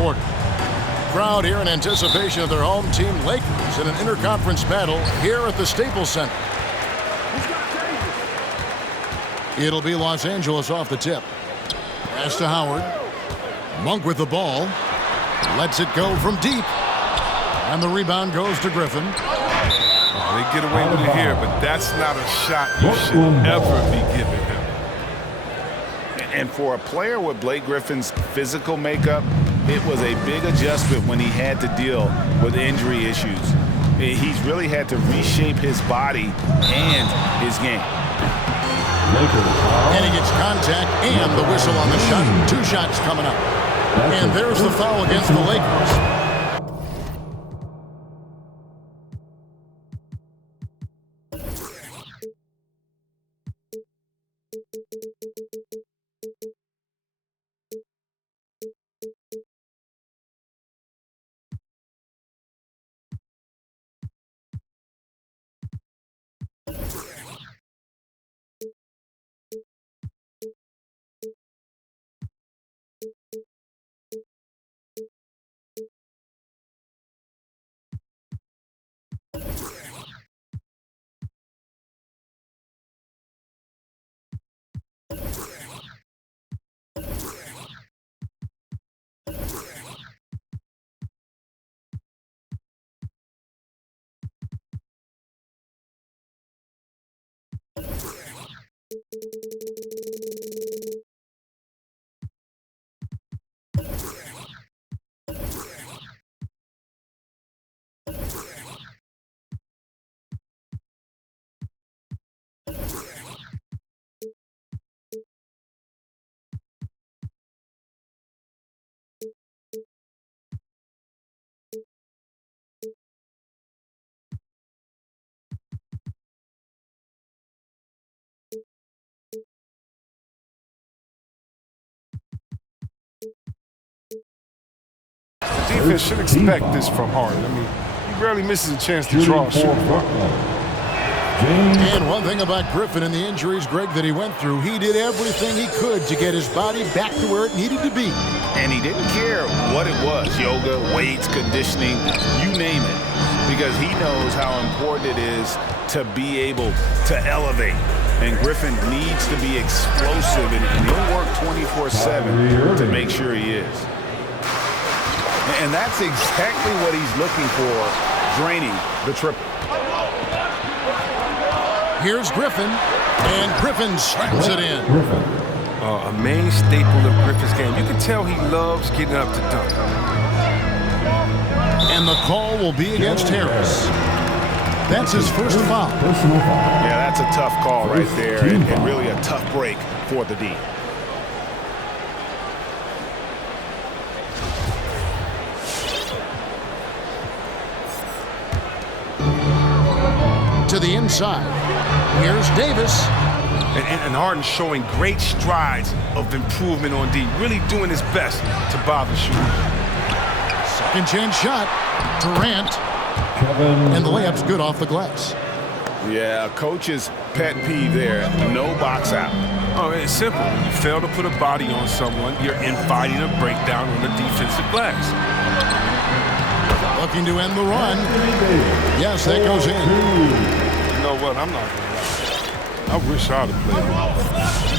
quarter. Crowd here in anticipation of their home team Lakers in an interconference battle here at the Staples Center. It'll be Los Angeles off the tip. Pass to Howard. Monk with the ball. Lets it go from deep. And the rebound goes to Griffin. Oh, they get away with it here, but that's not a shot you should ever be giving him. And for a player with Blake Griffin's physical makeup, it was a big adjustment when he had to deal with injury issues. He's really had to reshape his body and his game. And he gets contact and the whistle on the shot. 2 shots coming up. And there's the foul against the Lakers. Defense should expect this from Harden. I mean, he rarely misses a chance to draw a shot. And one thing about Griffin and the injuries, Greg, that he went through, he did everything he could to get his body back to where it needed to be. And he didn't care what it was, yoga, weights, conditioning, you name it, because he knows how important it is to be able to elevate. And Griffin needs to be explosive, and he'll work 24/7 to make sure he is. And that's exactly what he's looking for, draining the triple. Here's Griffin, and Griffin slams it in. A main staple of Griffin's game. You can tell he loves getting up to dunk. And the call will be against Harris. That's his first foul. Yeah, that's a tough call right there, and really a tough break for the D. To the inside. Here's Davis. And Harden showing great strides of improvement on D, really doing his best to bother shooters. Second chance shot. Durant. And the layup's good off the glass. Yeah, coach's pet peeve there. No box out. Oh, it's simple. When you fail to put a body on someone, you're inviting a breakdown on the defensive glass. Looking to end the run. Yes, that goes in. You know what? I'm not going to lie. I wish I'd have played him.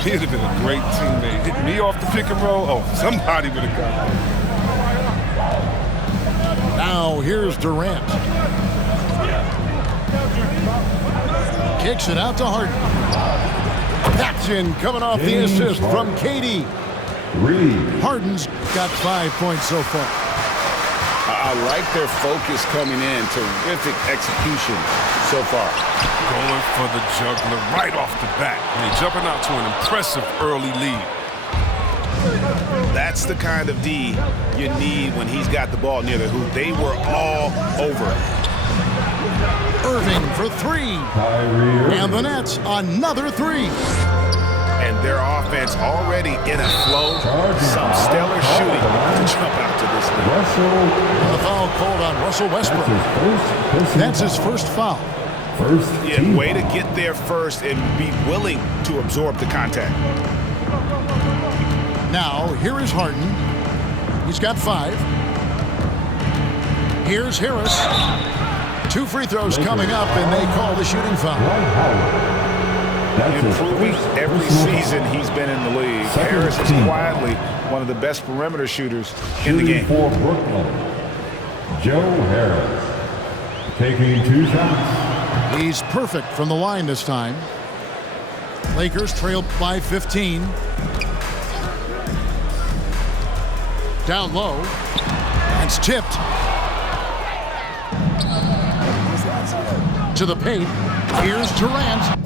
He'd have been a great teammate. Hit me off the pick and roll. Oh, somebody would have got it. Now here's Durant. Kicks it out to Harden. That's in, coming off the assist from KD. Harden's got 5 points so far. I like their focus coming in. Terrific execution so far. Going for the juggler right off the bat. And they're jumping out to an impressive early lead. That's the kind of D you need when he's got the ball near the hoop. They were all over it. Irving for 3. And the Nets, another 3. And their offense already in a flow. Some stellar shooting to jump out to this lead. And the foul called on Russell Westbrook. That's his first foul. Yeah, way to get there first and be willing to absorb the contact. Now, here is Harden. He's got 5. Here's Harris. 2 free throws coming up, and they call the shooting foul. Improving every season he's been in the league. Harris is quietly one of the best perimeter shooters in the game. For Brooklyn, Joe Harris taking 2 shots. He's perfect from the line this time. Lakers trail by 15. Down low. It's tipped. To the paint. Here's Durant.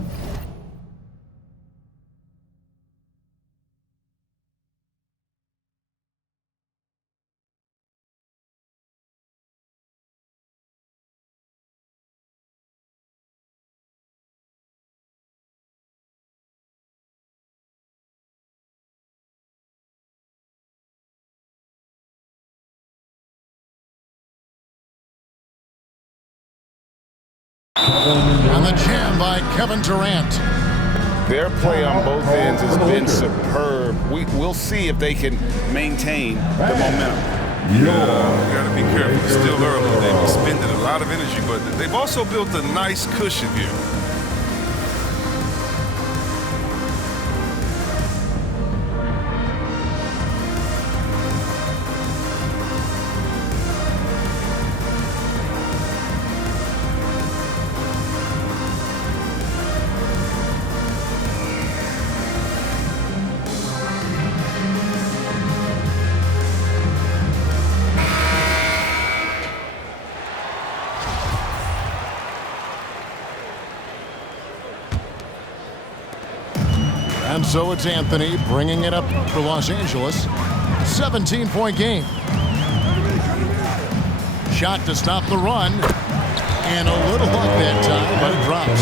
And the jam by Kevin Durant. Their play on both ends has been superb. We'll see if they can maintain the momentum. You got to be careful. It's still early. They've expended a lot of energy, but they've also built a nice cushion here. And so it's Anthony bringing it up for Los Angeles. 17-point game. Shot to stop the run. And a little luck that time, but it drops.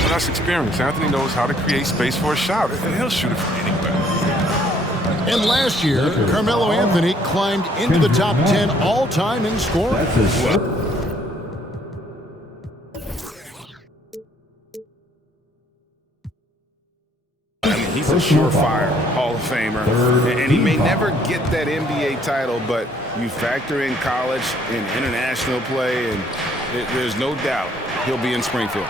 Well, that's experience. Anthony knows how to create space for a shot, and he'll shoot it from anywhere. And last year, Carmelo Anthony climbed into the top 10 all-time in scoring. That's his first. He's a surefire Hall of Famer, and he may never get that NBA title, but you factor in college and international play, and there's no doubt he'll be in Springfield.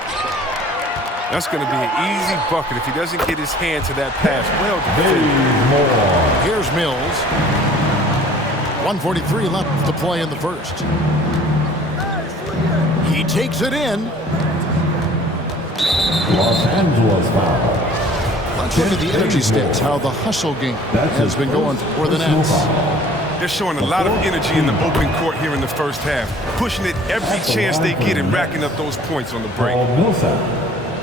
That's going to be an easy bucket if he doesn't get his hand to that pass. Well defended. Here's Mills. 1:43 left to play in the first. He takes it in. Los Angeles foul. Let's look at the energy stats, how the hustle game has been going for the Nets. They're showing a lot of energy in the open court here in the first half, pushing it every chance they get and racking up those points on the break.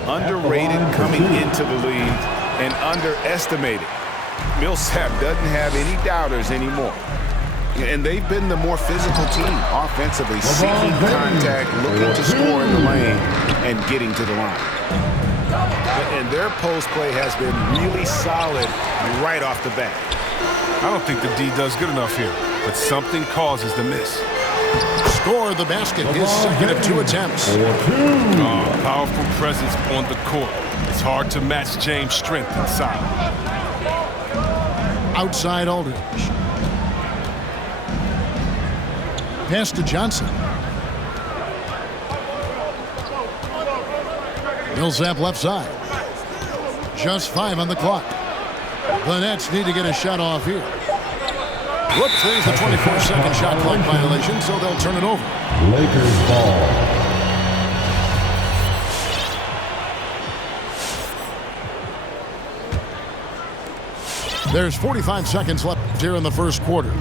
Underrated coming into the league and underestimated. Millsap doesn't have any doubters anymore. And they've been the more physical team offensively, seeking contact, looking to score in the lane, and getting to the line. And their post play has been really solid right off the bat. I don't think the D does good enough here, but something causes the miss. Score the basket, his second of 2 attempts. Powerful presence on the court. It's hard to match James' strength inside. Outside Aldridge. Pass to Johnson. Millsap left side. Just 5 on the clock. The Nets need to get a shot off here. Whoops, there's the 24-second shot clock violation, so they'll turn it over. Lakers ball. There's 45 seconds left here in the first quarter.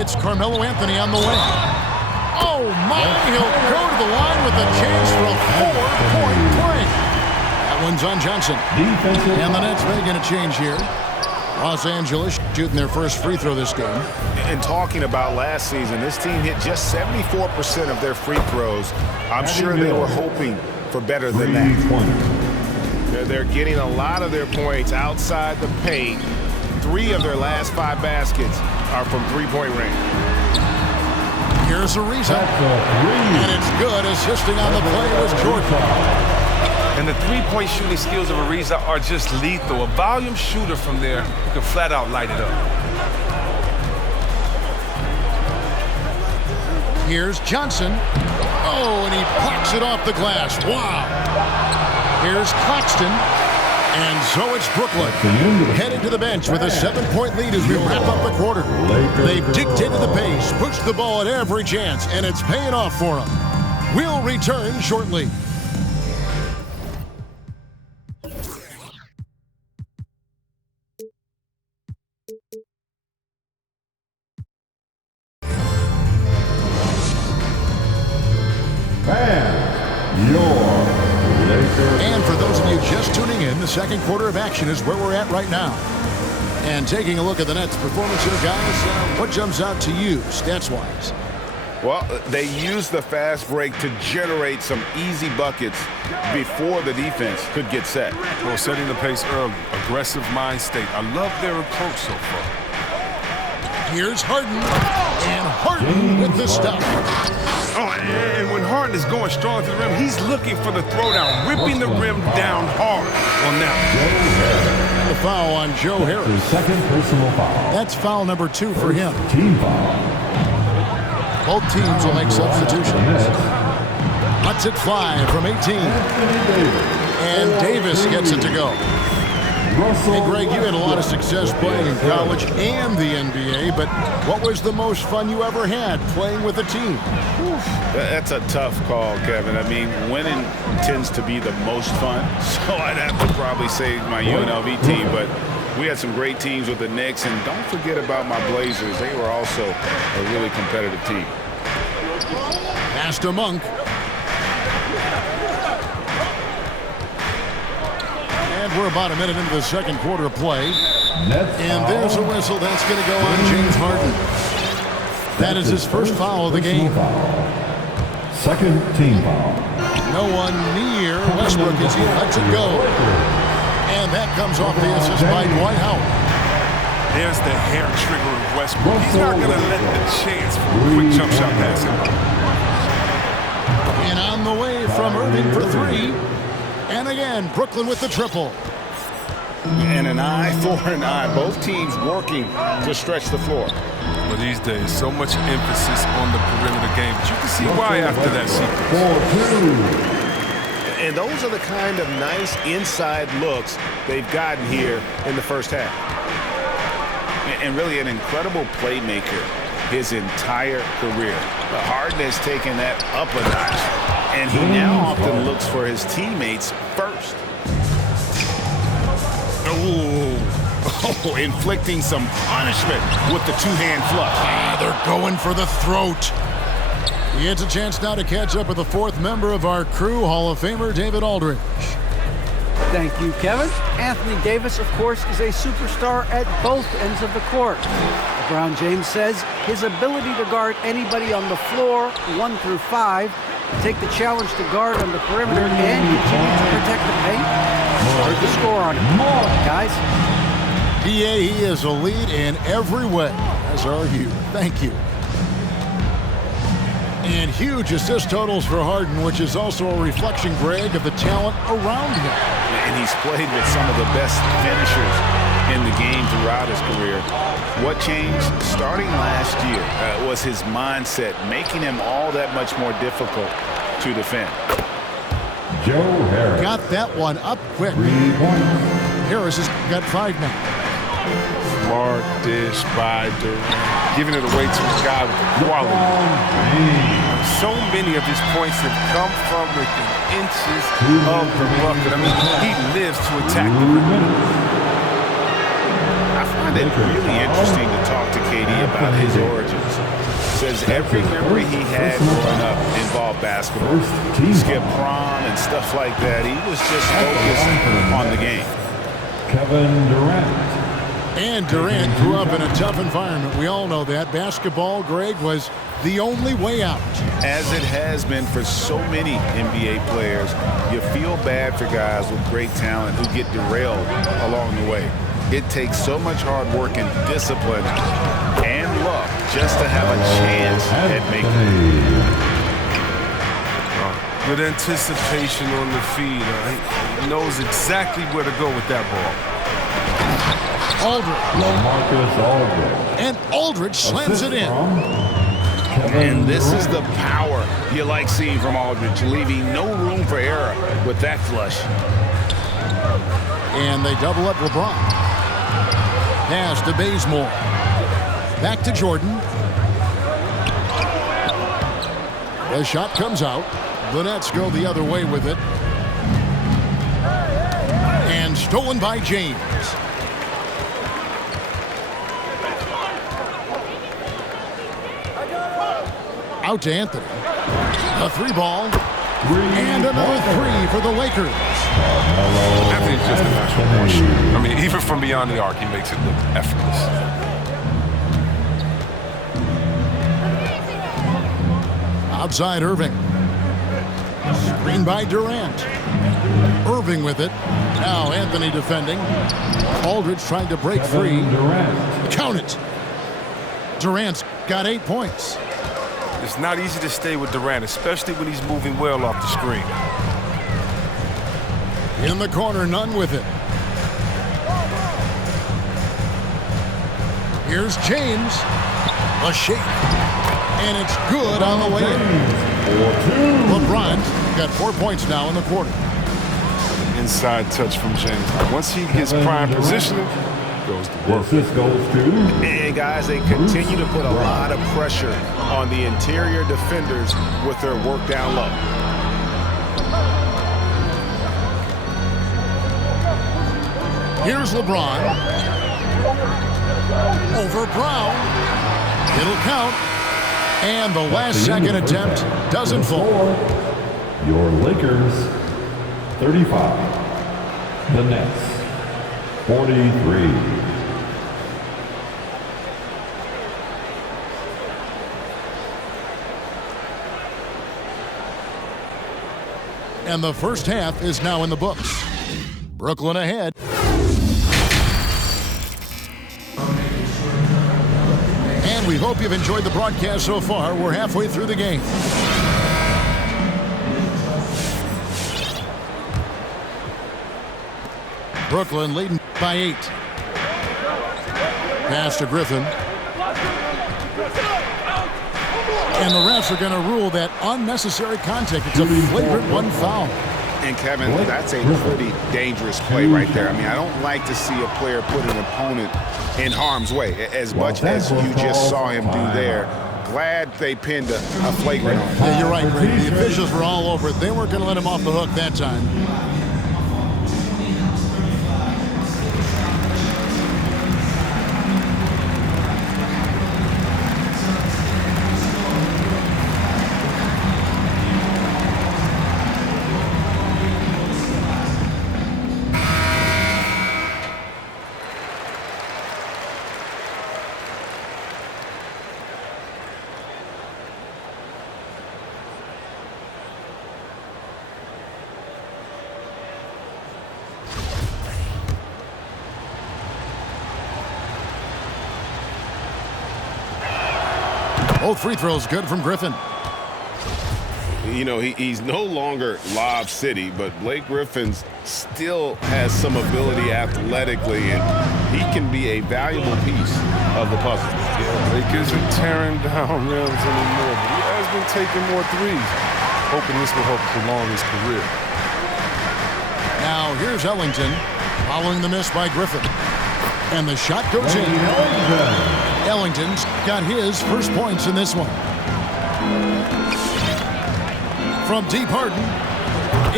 It's Carmelo Anthony on the way. Oh my, he'll go to the line with a chance for a 4-point play. That one's on Johnson. And the Nets making a change here. Los Angeles shooting their first free throw this game. And talking about last season, this team hit just 74% of their free throws. I'm sure they were hoping for better than that. They're getting a lot of their points outside the paint. 3 of their last 5 baskets are from three-point range. Here's Ariza. And it's good. Assisting on the play was Jordan. And the three-point shooting skills of Ariza are just lethal. A volume shooter from there who can flat out light it up. Here's Johnson. Oh, and he plucks it off the glass. Wow. Here's Claxton. And so it's Brooklyn heading to the bench with a 7-point lead as we wrap up the quarter. They've dictated the pace, pushed the ball at every chance, and it's paying off for them. We'll return shortly. And for those of you just tuning in, the second quarter of action is where we're at right now. And taking a look at the Nets' performance here, guys, what jumps out to you, stats-wise? Well, they used the fast break to generate some easy buckets before the defense could get set. Well, setting the pace early, aggressive mind state. I love their approach so far. Here's Harden, and Harden with the stop. Oh, and when Harden is going strong to the rim, he's looking for the throwdown, ripping the rim down hard on that. The foul on Joe Harris. Second personal foul. That's foul number 2 for him. Team foul. Both teams will make substitutions. Let's it fly from 18. And Davis gets it to go. Hey, Greg, you had a lot of success playing in college and the NBA, but what was the most fun you ever had playing with a team? That's a tough call, Kevin. I mean, winning tends to be the most fun, so I'd have to probably say my UNLV team, but we had some great teams with the Knicks, and don't forget about my Blazers. They were also a really competitive team. Pass to Monk. And we're about a minute into the second quarter of play. And there's a whistle. That's going to go on James Harden. That is his first foul of the game. Second team foul. No one near Westbrook as he lets it go. And that comes off the assist by Dwight Howard. There's the hair trigger of Westbrook. He's not going to let the chance for a quick jump shot pass him. And on the way from Irving for 3. And again, Brooklyn with the triple. And an eye for an eye. Both teams working to stretch the floor. Well, these days, so much emphasis on the perimeter game. But you can see why after that sequence. And those are the kind of nice inside looks they've gotten here in the first half. And really an incredible playmaker his entire career. But Harden has taken that up a notch, and he now often looks for his teammates first. Oh, inflicting some punishment with the two-hand flush. They're going for the throat. He gets a chance now to catch up with the fourth member of our crew, Hall of Famer David Aldridge. Thank you, Kevin. Anthony Davis, of course, is a superstar at both ends of the court. LeBron James says his ability to guard anybody on the floor, 1 through 5, take the challenge to guard on the perimeter, and continue to protect the paint. Hard to score on it. Guys. PA, he is a lead in every way, as are you. Thank you. And huge assist totals for Harden, which is also a reflection, Greg, of the talent around him. And he's played with some of the best finishers in the game throughout his career. What changed starting last year was his mindset, making him all that much more difficult to defend. Joe Harris. Got that one up quick. 3 points. Harris has got 5 now. Smart dish by Durant, giving it away to a guy with quality. So many of his points have come from within inches of the bucket. I mean, he lives to attack the rim. I find it really interesting to talk to KD about his origins. Says every memory he had growing up involved basketball. Skip prom and stuff like that. He was just focused on the game. Kevin Durant. And Durant grew up in a tough environment. We all know that. Basketball, Greg, was the only way out. As it has been for so many NBA players, you feel bad for guys with great talent who get derailed along the way. It takes so much hard work and discipline and luck just to have a chance at making it. Good anticipation on the feed. He knows exactly where to go with that ball. Aldridge. LaMarcus Aldridge. And Aldridge slams it in. And this is the power you like seeing from Aldridge, leaving no room for error with that flush. And they double up LeBron. Pass to Bazemore. Back to Jordan. The shot comes out. The Nets go the other way with it. And stolen by James. Out to Anthony. A three ball. And another three for the Lakers. Anthony's just a natural ball shooter. I mean, even from beyond the arc, he makes it look effortless. Outside Irving. Screen by Durant. Irving with it. Now Anthony defending. Aldridge trying to break free. Durant. Count it. Durant's got 8 points. It's not easy to stay with Durant, especially when he's moving well off the screen. In the corner, Nunn with it. Here's James. A shake. And it's good on the way in. LeBron got 4 points now in the quarter. Inside touch from James. Once he gets prime positioning, goes to work. This goes to. And guys, they continue to put a lot of pressure on the interior defenders with their work down low. Here's LeBron. Over Brown. It'll count. And the last second attempt doesn't fall. Your Lakers, 35. The Nets, 43. And the first half is now in the books. Brooklyn ahead. And we hope you've enjoyed the broadcast so far. We're halfway through the game. Brooklyn leading by 8. Pass to Griffin. And the refs are going to rule that unnecessary contact. It's a flagrant one foul. And Kevin, that's a pretty dangerous play right there. I mean, I don't like to see a player put an opponent in harm's way as much as you just saw him do there. Glad they pinned a flagrant on him. Yeah, you're right, Greg. The officials were all over it. They weren't going to let him off the hook that time. Both free throws good from Griffin. You know, he's no longer Lob City, but Blake Griffin still has some ability athletically, and he can be a valuable piece of the puzzle. Yeah, Blake isn't tearing down rims anymore, but he has been taking more threes. Hoping this will help prolong his career. Now here's Ellington following the miss by Griffin. And the shot goes in. Ellington's got his first points in this one. From deep Harden,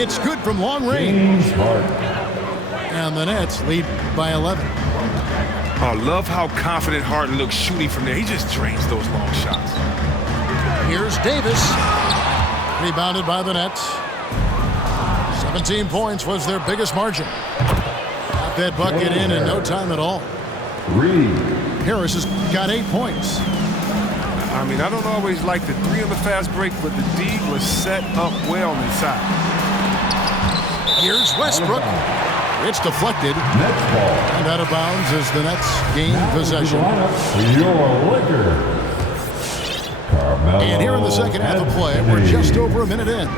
it's good from long range. And the Nets lead by 11. I love how confident Harden looks shooting from there. He just drains those long shots. Here's Davis. Rebounded by the Nets. 17 points was their biggest margin. Got that bucket in no time at all. Harris has got 8 points. I mean, I don't always like the three on the fast break, but the D was set up well inside. Here's Westbrook. It's deflected. And out of bounds as the Nets gain possession. Your Lakers. Carmelo And here in the second half of play, we're just over a minute in.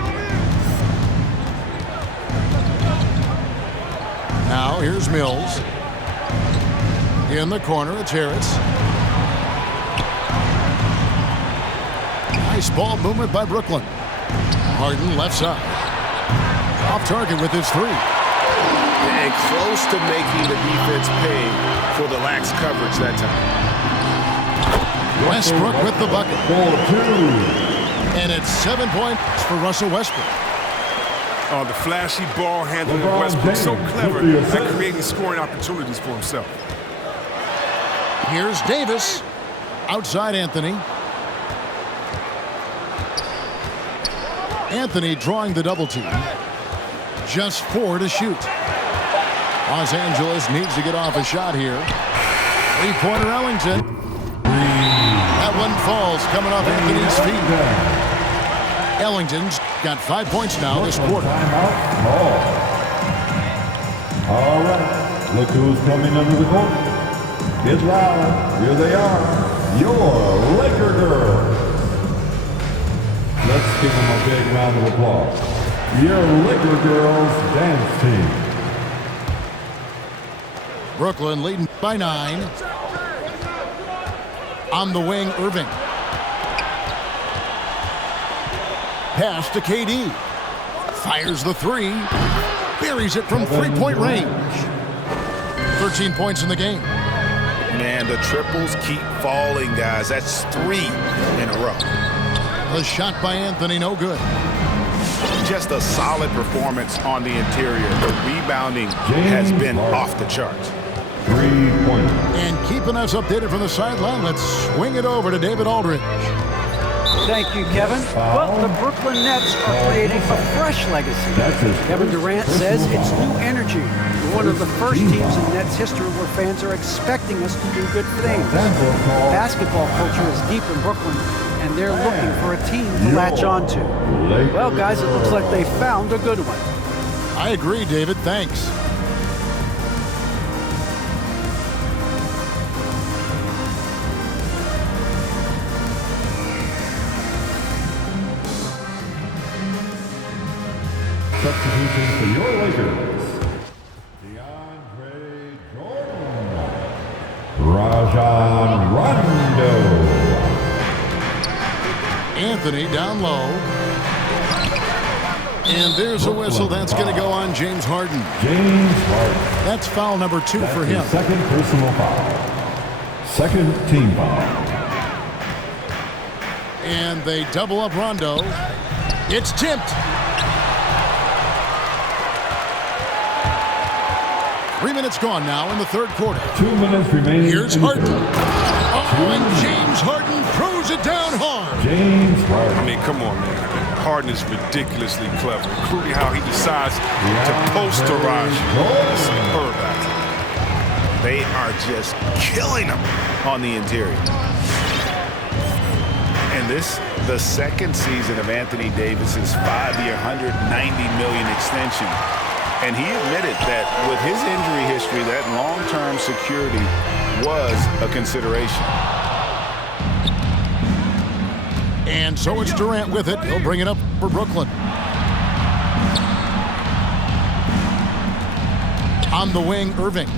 Now here's Mills. In the corner, it's Harris. Nice ball movement by Brooklyn. Harden left side. Off target with his three. And close to making the defense pay for the lax coverage that time. Westbrook with the bucket. 4-2. And it's 7 points for Russell Westbrook. Oh, the flashy ball handling of Westbrook. So clever at creating scoring opportunities for himself. Here's Davis. Outside Anthony. Anthony drawing the double team. Just 4 to shoot. Los Angeles needs to get off a shot here. Three-pointer Ellington. That one falls coming off Anthony's feet. Ellington's got 5 points now this quarter. All right, look who's coming under the court. Get loud. Here they are, your Laker girls. Let's give them a big round of applause. Your Laker girls dance team. Brooklyn leading by 9. On the wing, Irving. Pass to KD. Fires the three. Buries it from three-point range. 13 points in the game. Man, the triples keep falling, guys. That's 3 in a row. The shot by Anthony, no good. Just a solid performance on the interior. The rebounding has been off the charts. 3-pointer. And keeping us updated from the sideline, let's swing it over to David Aldridge. Thank you, Kevin. Well, the Brooklyn Nets are creating a fresh legacy. Kevin Durant says it's new energy. We're one of the first teams in Nets history where fans are expecting us to do good things. Basketball culture is deep in Brooklyn, and they're looking for a team to latch on to. Well, guys, it looks like they found a good one. I agree, David. Thanks. Substitution for your Lakers. DeAndre Jordan. Rajon Rondo. Anthony down low. And there's a whistle. That's going to go on James Harden. James Harden. That's foul number 2 for him. Second personal foul. Second team foul. And they double up Rondo. It's tipped. 3 minutes gone now in the third quarter. 2 minutes remaining. Here's Harden. Oh, and James Harden throws it down hard. James Harden. I mean, come on, man. Harden is ridiculously clever, including how he decides to posterize you. Superb athlete. They are just killing them on the interior. And this, the second season of Anthony Davis's 5-year, $190 million extension. And he admitted that with his injury history, that long-term security was a consideration. And so it's Durant with it. He'll bring it up for Brooklyn. On the wing, Irving.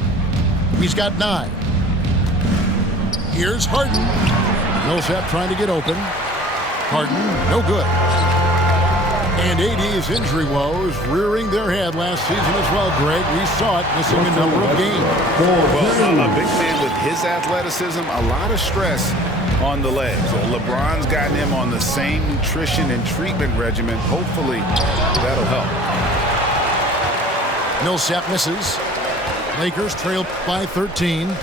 He's got 9. Here's Harden. Millsap trying to get open. Harden, no good. And AD's injury woes rearing their head last season as well, Greg. We saw it missing a number of games. Well, a big man with his athleticism, a lot of stress on the legs. LeBron's gotten him on the same nutrition and treatment regimen. Hopefully, that'll help. Millsap misses. Lakers trail by 13.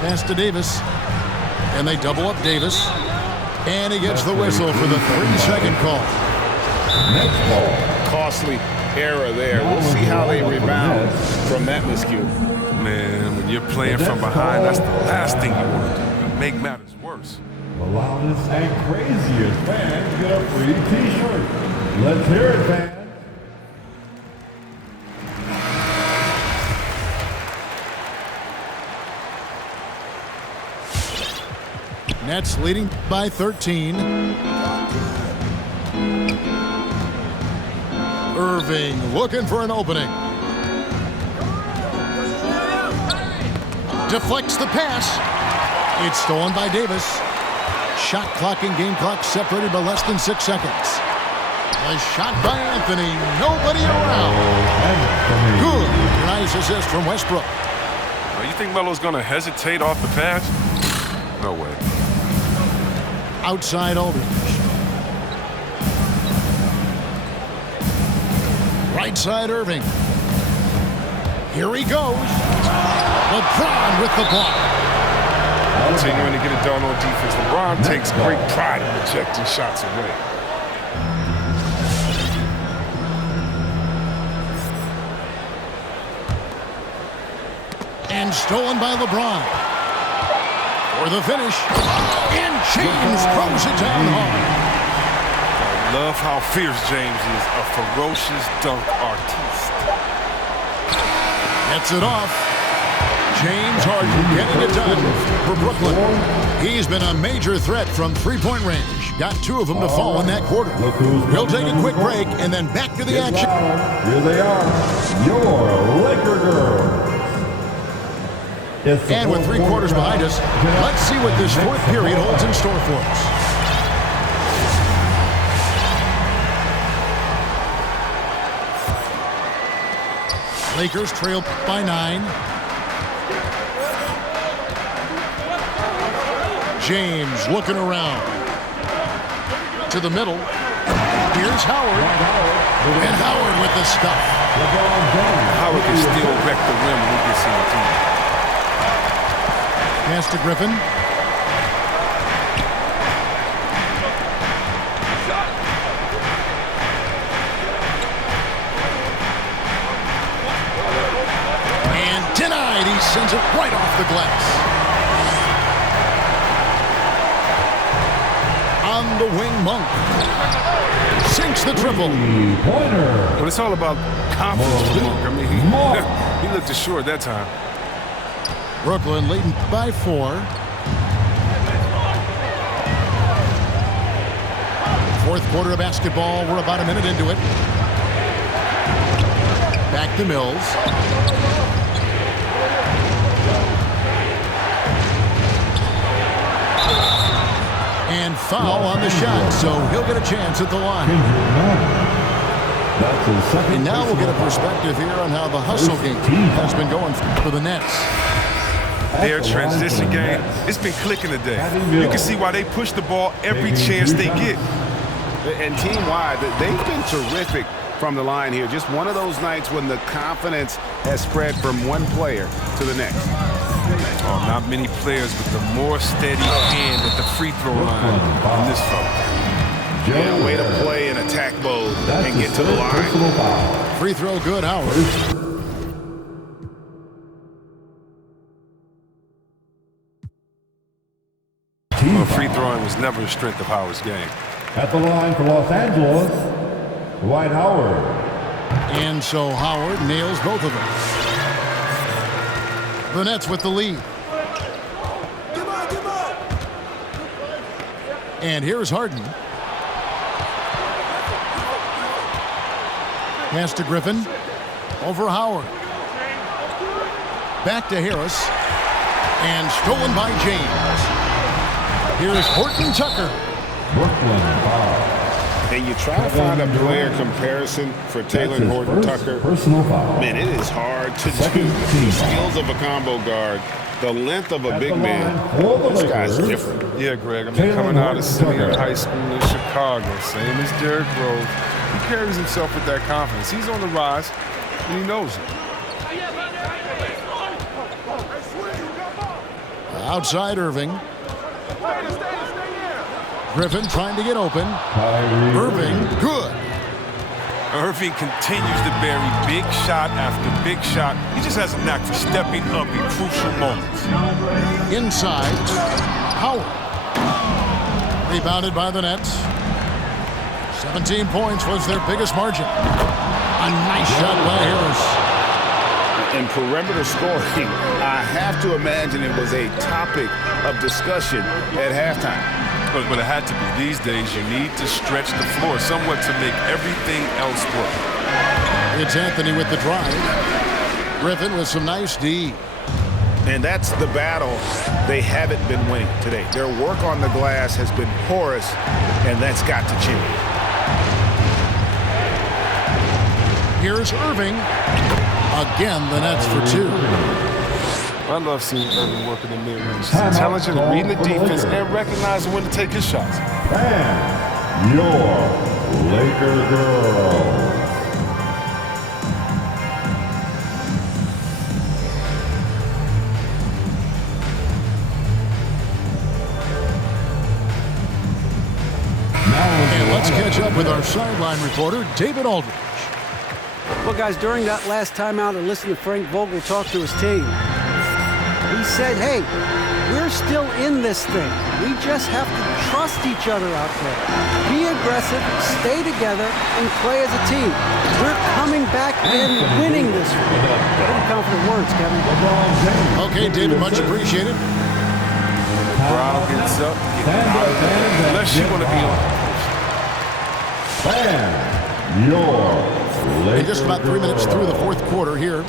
Pass to Davis. And they double up Davis. And he gets the whistle for the 3-second call. Next ball. Costly error there. We'll see how they rebound from that miscue. Man, when you're playing from behind, that's the last thing you want to do. You make matters worse. The loudest and craziest fans get a free t-shirt. Let's hear it, fans. Nets leading by 13. Irving looking for an opening. Deflects the pass. It's stolen by Davis. Shot clock and game clock separated by less than 6 seconds. A shot by Anthony. Nobody around. Good. Nice assist from Westbrook. You think Melo's going to hesitate off the pass? No way. Outside Aldridge. Right side Irving. Here he goes. LeBron with the block. Continuing to get it done on defense. LeBron takes great pride in rejecting shots away. And stolen by LeBron. For the finish. And James throws it down hard. I love how fierce James is. A ferocious dunk artiste. Gets it off. James Harden getting it done for Brooklyn. He's been a major threat from three-point range. Got 2 of them to fall in that quarter. He'll take a quick break and then back to the action. Here they are, your Laker girls. And with 3 quarters behind us, let's see what this 4th period holds in store for us. Lakers trail by 9. James looking around. To the middle. Here's Howard. And Howard with the stuff. Howard can still wreck the rim when he gets in the team. Pass to Griffin. And denied. He sends it right off the glass. On the wing, Monk. Sinks the triple. Pointer. But it's all about confidence for Monk. I mean, he looked assured that time. Brooklyn leading by 4. 4th quarter of basketball. We're about a minute into it. Back to Mills. And foul on the shot, so he'll get a chance at the line. And now we'll get a perspective here on how the hustle game has been going for the Nets. Their transition game, it's been clicking today. You can see why they push the ball every chance they get. And team-wide, they've been terrific from the line here. Just one of those nights when the confidence has spread from one player to the next. Oh, not many players with the more steady hand at the free throw line than this fella. Yeah, way to play in attack mode and get to the line. Free throw good, Howard. Well, free throwing was never a strength of Howard's game. At the line for Los Angeles, Dwight Howard. And so Howard nails both of them. The Nets with the lead. And here's Harden. Pass to Griffin. Over Howard. Back to Harris. And stolen by James. Here's Horton Tucker. Brooklyn foul. And you try to find a player comparison for Taylor and Horton Tucker. Personal foul. Man, it is hard to do. The skills of a combo guard, the length of a big man. This guy's different. Yeah, Greg. I mean, coming out of Simeon High School in Chicago, same as Derrick Rose, he carries himself with that confidence. He's on the rise, and he knows it. Outside Irving. Griffin trying to get open. Irving, good. Irving continues to bury big shot after big shot. He just has a knack for stepping up in crucial moments. Inside, Howard. Rebounded by the Nets. 17 points was their biggest margin. A nice shot by Harris. In perimeter scoring, I have to imagine it was a topic of discussion at halftime. But it had to be. These days, you need to stretch the floor somewhat to make everything else work. It's Anthony with the drive. Griffin with some nice D. And that's the battle they haven't been winning today. Their work on the glass has been porous, and that's got to change. Here's Irving. Again, the Nets for two. I love seeing Irving working the mid-range. He's intelligent at reading the defense and recognizing when to take his shots. And your Laker girl. And let's catch up with our sideline reporter, David Aldridge. Well, guys, during that last timeout, I listened to Frank Vogel talk to his team. He said, hey, we're still in this thing. We just have to trust each other out there. Be aggressive, stay together, and play as a team. We're coming back and winning this one. Pretty confident words, Kevin. Okay, David, much appreciated. Brown gets up, unless you want to be on. And your Laker Just about 3 minutes through the fourth quarter here.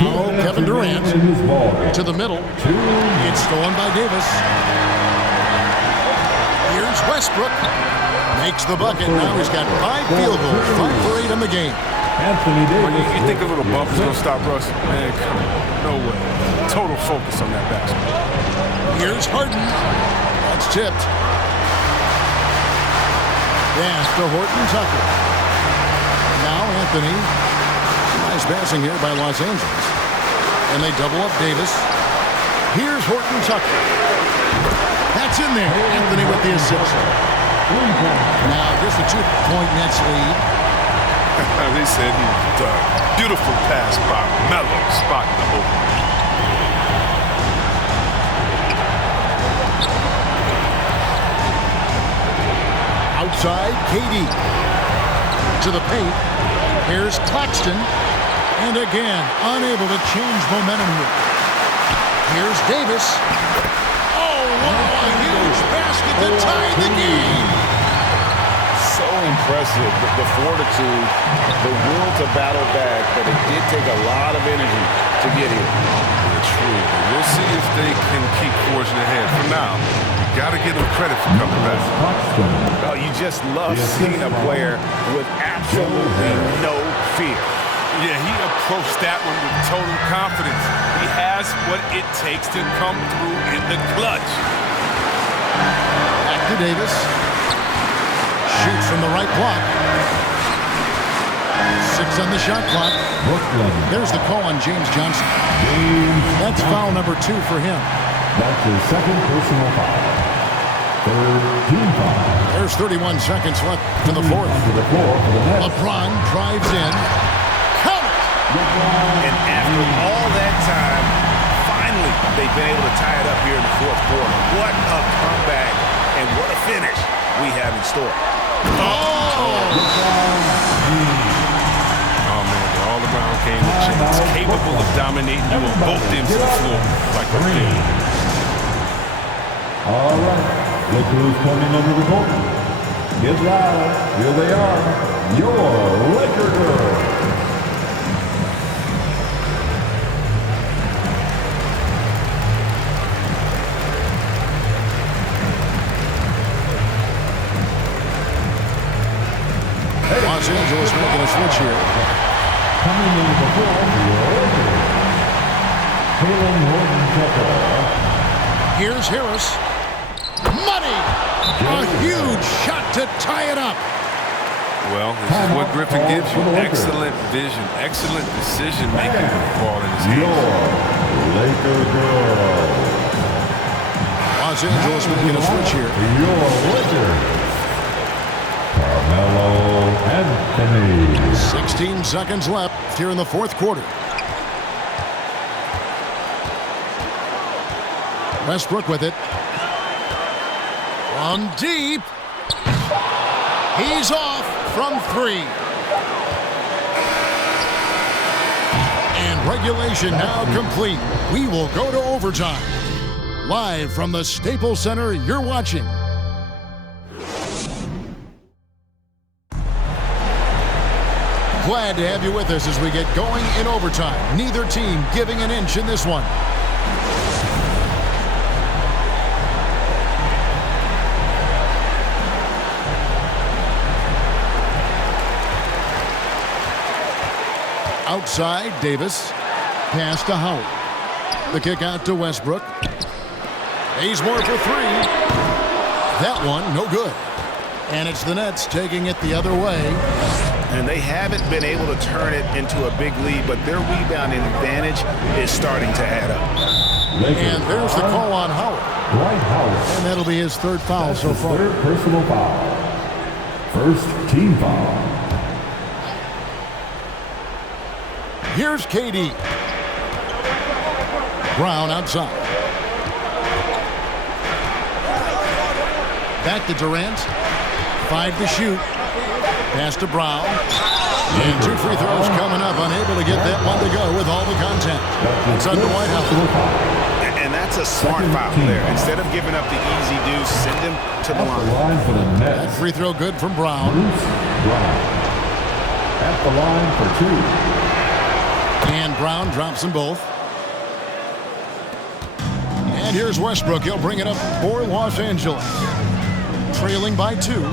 Now Kevin Durant to the middle. It's stolen by Davis. Here's Westbrook. Makes the bucket. Now he's got 5 field goals, 5 for 8 in the game. Anthony Davis. You think a little bump is going to stop Russ? Man, come on. No way. Total focus on that basketball. Here's Harden. That's tipped. Pass to Horton Tucker. Now Anthony. Nice passing here by Los Angeles. And they double up Davis. Here's Horton Tucker. That's in there. Anthony with the assist. Now just a 2-point Nets lead. They said he was done. Beautiful pass by Melo, spotting the open. Outside, KD. To the paint. Here's Claxton. And again, unable to change momentum here. Here's Davis. Oh, wow, a huge basket to tie the game. So impressive, the fortitude, the will to battle back, but it did take a lot of energy to get here. Yeah, true. We'll see if they can keep forging ahead. For now, you got to give them credit for coming back. Oh, you just love seeing a player with absolutely no fear. Yeah, he approached that one with total confidence. He has what it takes to come through in the clutch. Back to Davis. Shoots from the right block. 6 on the shot clock. There's the call on James Johnson. That's foul number 2 for him. That's his second personal foul. Third team foul. There's 31 seconds left in the fourth. LeBron drives in. Count it! And after all that time, finally, they've been able to tie it up here in the fourth quarter. What a comeback and what a finish we have in store. Oh, man, the all-around game of chance. Capable of dominating you on both ends of the floor like a game. All right, look who's coming under the court. Get loud, here they are, your Laker girls. Los Angeles making a switch here. Coming in the floor, your Lakers. Taylor Horton Tucker. Here's Harris. Money! A huge shot to tie it up. Well, this is what Griffin gives you. Excellent vision, excellent decision-making with the ball in his hands. Your Laker girls. Los Angeles making a switch here. Your Lakers. Carmelo Anthony. 16 seconds left here in the fourth quarter. Westbrook with it. From deep. He's off from 3. And regulation now complete. We will go to overtime. Live from the Staples Center, you're watching Glad to have you with us as we get going in overtime. Neither team giving an inch in this one. Outside, Davis. Pass to Howard. The kick out to Westbrook. More for three. That one, no good. And it's the Nets taking it the other way. And they haven't been able to turn it into a big lead, but their rebounding advantage is starting to add up. And there's the call on Howard. And that'll be his third foul so far. Third personal foul. First team foul. Here's KD. Brown outside. Back to Durant. 5 to shoot. Pass to Brown. And 2 free throws coming up. Unable to get that one to go with all the contact. It's under Whitehouse. And that's a smart foul there. Instead of giving up the easy deuce, send him to the line. That free throw good from Brown. At the line for 2. And Brown drops them both. And here's Westbrook. He'll bring it up for Los Angeles. Trailing by 2.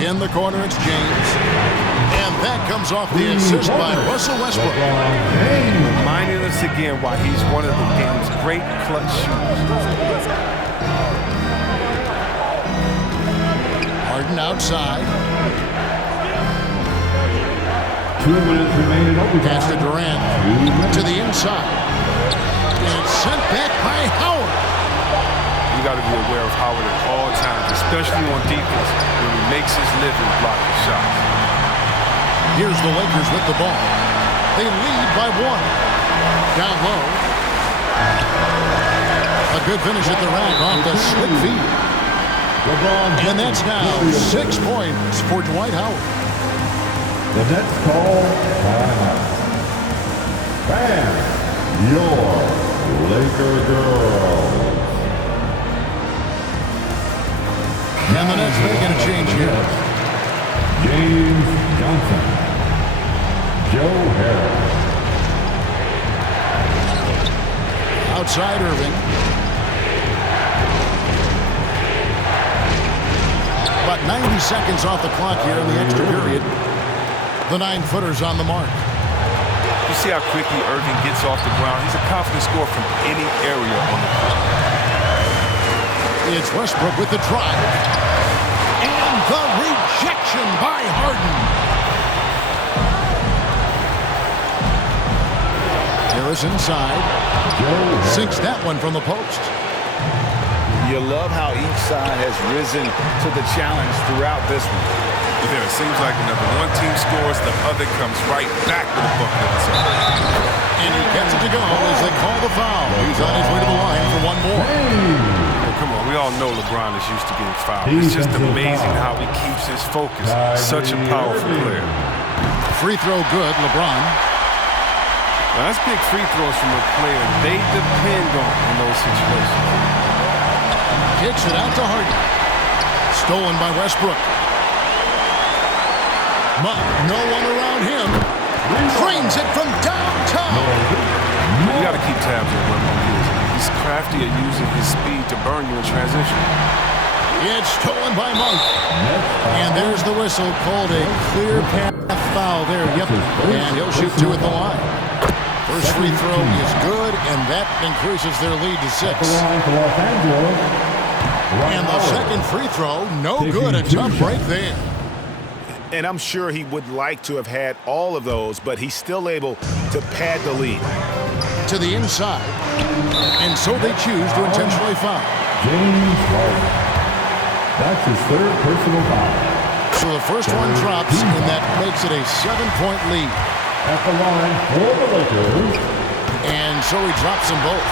In the corner, it's James. And that comes off the assist by Russell Westbrook. Reminding us again why he's one of the game's great clutch shooters. Harden outside. 2 minutes remaining overtime. Pass to Durant. To the inside. And it's sent back by Howard. You got to be aware of Howard at all times, especially on defense when he makes his living blocking shots. Here's the Lakers with the ball. They lead by 1. Down low. A good finish at the rack off the slick feed. And that's now 6 points for Dwight Howard. The Nets call timeout. Bam! Your Laker girls. And the Nets making a change here. James Johnson. Joe Harris. Outside Irving. About 90 seconds off the clock here in the extra period. The 9-footers on the mark. You see how quickly Irving gets off the ground. He's a confident scorer from any area on the court. It's Westbrook with the drive. And the rejection by Harden. Harris inside. Sinks that one from the post. You love how each side has risen to the challenge throughout this one. Yeah, it seems like whenever one team scores, the other comes right back with a bucket. And he gets it to go as they call the foul. He's on his way to the line for one more. Oh, come on, we all know LeBron is used to getting fouled. It's just amazing how he keeps his focus. Such a powerful player. Free throw good, LeBron. Now, that's big free throws from a player they depend on in those situations. Kicks it out to Harden. Stolen by Westbrook. No one around him. Frames it from downtown. You got to keep tabs on what he is. He's crafty at using his speed to burn you in transition. It's stolen by Monk. And there's the whistle. Called a clear path foul there. Yep. And he'll shoot 2 at the line. First free throw is good, and that increases their lead to 6. And the second free throw, no good. A tough break there. And I'm sure he would like to have had all of those, but he's still able to pad the lead. To the inside. And so they choose to intentionally foul. James Harden. That's his 3rd personal foul. So the first one drops, and that makes it a 7-point lead. At the line for the Lakers. And so he drops them both.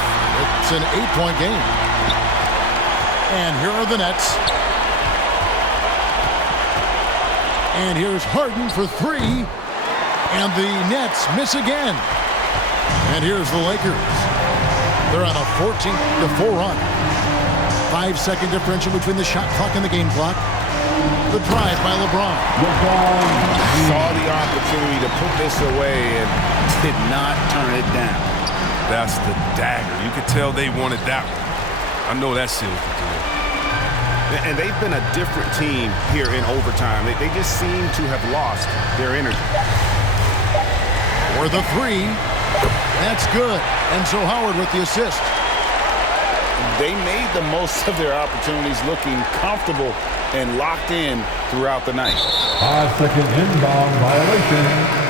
It's an 8-point game. And here are the Nets. And here's Harden for 3. And the Nets miss again. And here's the Lakers. They're on a 14-4 run. 5-second differential between the shot clock and the game clock. The drive by LeBron. Saw the opportunity to put this away and did not turn it down. That's the dagger. You could tell they wanted that one. I know that seals the deal. And they've been a different team here in overtime. They just seem to have lost their energy. For the three. That's good. Enzo Howard with the assist. They made the most of their opportunities, looking comfortable and locked in throughout the night. 5-second inbound violation.